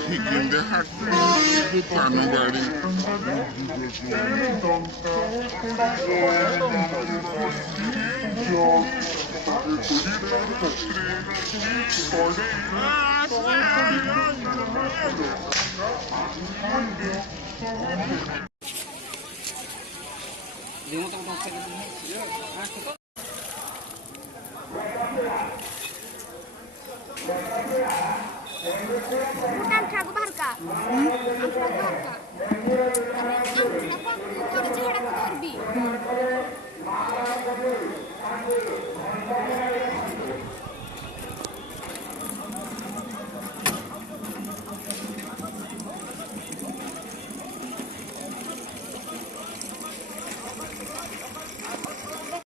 খিকিন্দে হাঁটতে দোকানে বাড়ি Bukan trago barca. Trago barca. Kenapa aku jadi hadap korbi?